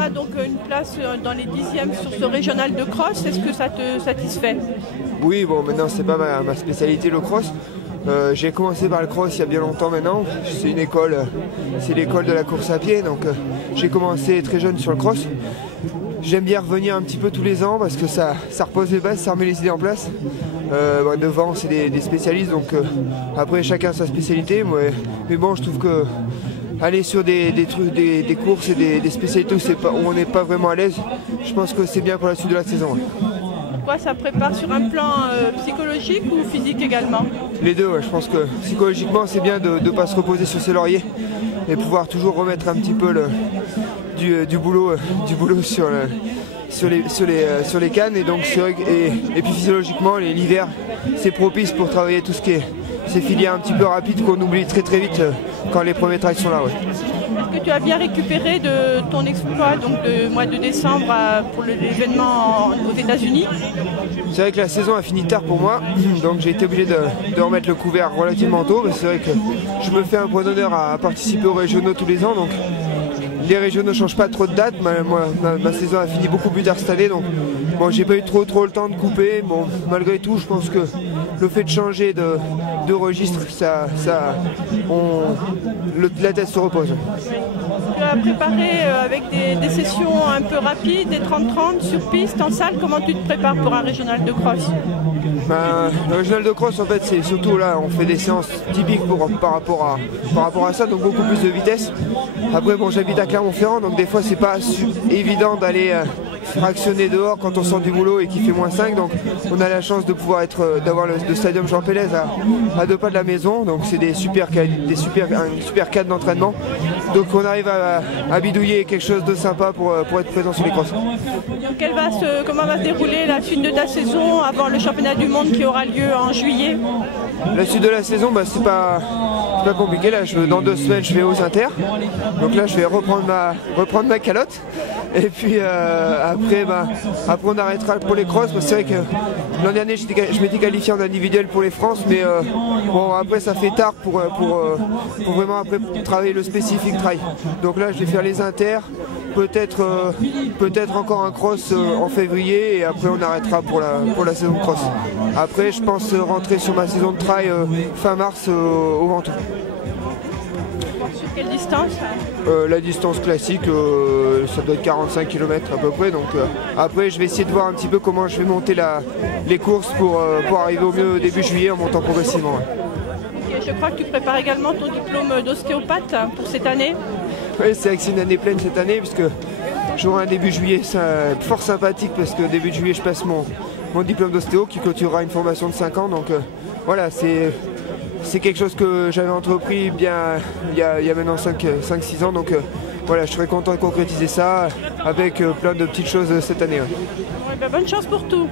Thomas, donc une place dans les 10e sur ce régional de cross, est-ce que ça te satisfait? Oui, bon, maintenant c'est pas ma spécialité le cross. J'ai commencé par le cross il y a bien longtemps maintenant. C'est une école, c'est l'école de la course à pied, donc j'ai commencé très jeune sur le cross. J'aime bien revenir un petit peu tous les ans parce que ça repose les bases, ça remet les idées en place. Devant c'est des spécialistes, donc après chacun sa spécialité, mais bon, je trouve que aller sur des courses et des spécialités où on n'est pas vraiment à l'aise, je pense que c'est bien pour la suite de la saison. Pourquoi ça prépare sur un plan psychologique ou physique également? Les deux, ouais. Je pense que psychologiquement c'est bien de ne pas se reposer sur ses lauriers et pouvoir toujours remettre un petit peu du boulot sur les cannes, et donc c'est vrai et puis physiologiquement l'hiver c'est propice pour travailler tout ce qui est ces filières un petit peu rapides qu'on oublie très vite quand les premiers trails sont là. Ouais. Est-ce que tu as bien récupéré de ton exploit donc de mois de décembre pour l'événement aux États-Unis? C'est vrai que la saison a fini tard pour moi, donc j'ai été obligé de remettre le couvert relativement tôt. C'est vrai que je me fais un point d'honneur à participer aux régionaux tous les ans, donc les régionaux ne changent pas trop de date. Ma saison a fini beaucoup plus tard cette année, donc bon, j'ai pas eu trop le temps de couper. Bon, malgré tout, je pense que le fait de changer de registre, la tête se repose. Tu as préparé avec des sessions un peu rapides, des 30-30 sur piste, en salle. Comment tu te prépares pour un régional de cross? Le régional de cross, en fait, c'est surtout là, on fait des séances typiques par rapport à ça, donc beaucoup plus de vitesse. Après, bon, j'habite à Clermont-Ferrand, donc des fois, c'est pas évident d'aller fractionner dehors quand on sort du boulot et qu'il fait -5, donc on a la chance de pouvoir d'avoir le stadium Jean Pélez à 2 pas de la maison, donc c'est un super cadre d'entraînement, donc on arrive à bidouiller quelque chose de sympa pour être présent sur les crosses. Comment va se dérouler la suite de ta saison avant le championnat du monde qui aura lieu en juillet? La suite de la saison, c'est pas compliqué. Là, dans 2 semaines, je vais aux Inter. Donc là, je vais reprendre ma calotte. Et puis après, on arrêtera pour les crosses. C'est vrai que l'an dernier, je m'étais qualifié en individuel pour les France, mais bon, après, ça fait tard pour vraiment après travailler le spécifique trail. Donc là, je vais faire les Inter. Peut-être encore un cross en février, et après on arrêtera pour la saison de cross. Après, je pense rentrer sur ma saison de trail fin mars au Ventoux. Sur quelle distance? La distance classique, ça doit être 45 km à peu près. Donc après, je vais essayer de voir un petit peu comment je vais monter les courses pour arriver au mieux début juillet en montant progressivement. Ouais. Okay, je crois que tu prépares également ton diplôme d'ostéopathe pour cette année. Oui, c'est vrai que c'est une année pleine cette année, puisque j'aurai un début juillet fort sympathique, parce que début de juillet je passe mon diplôme d'ostéo qui clôturera une formation de 5 ans. Donc voilà, c'est quelque chose que j'avais entrepris bien il y a maintenant 5-6 ans. Donc voilà, je serais content de concrétiser ça avec plein de petites choses cette année. Ouais. Ouais, bonne chance pour tout.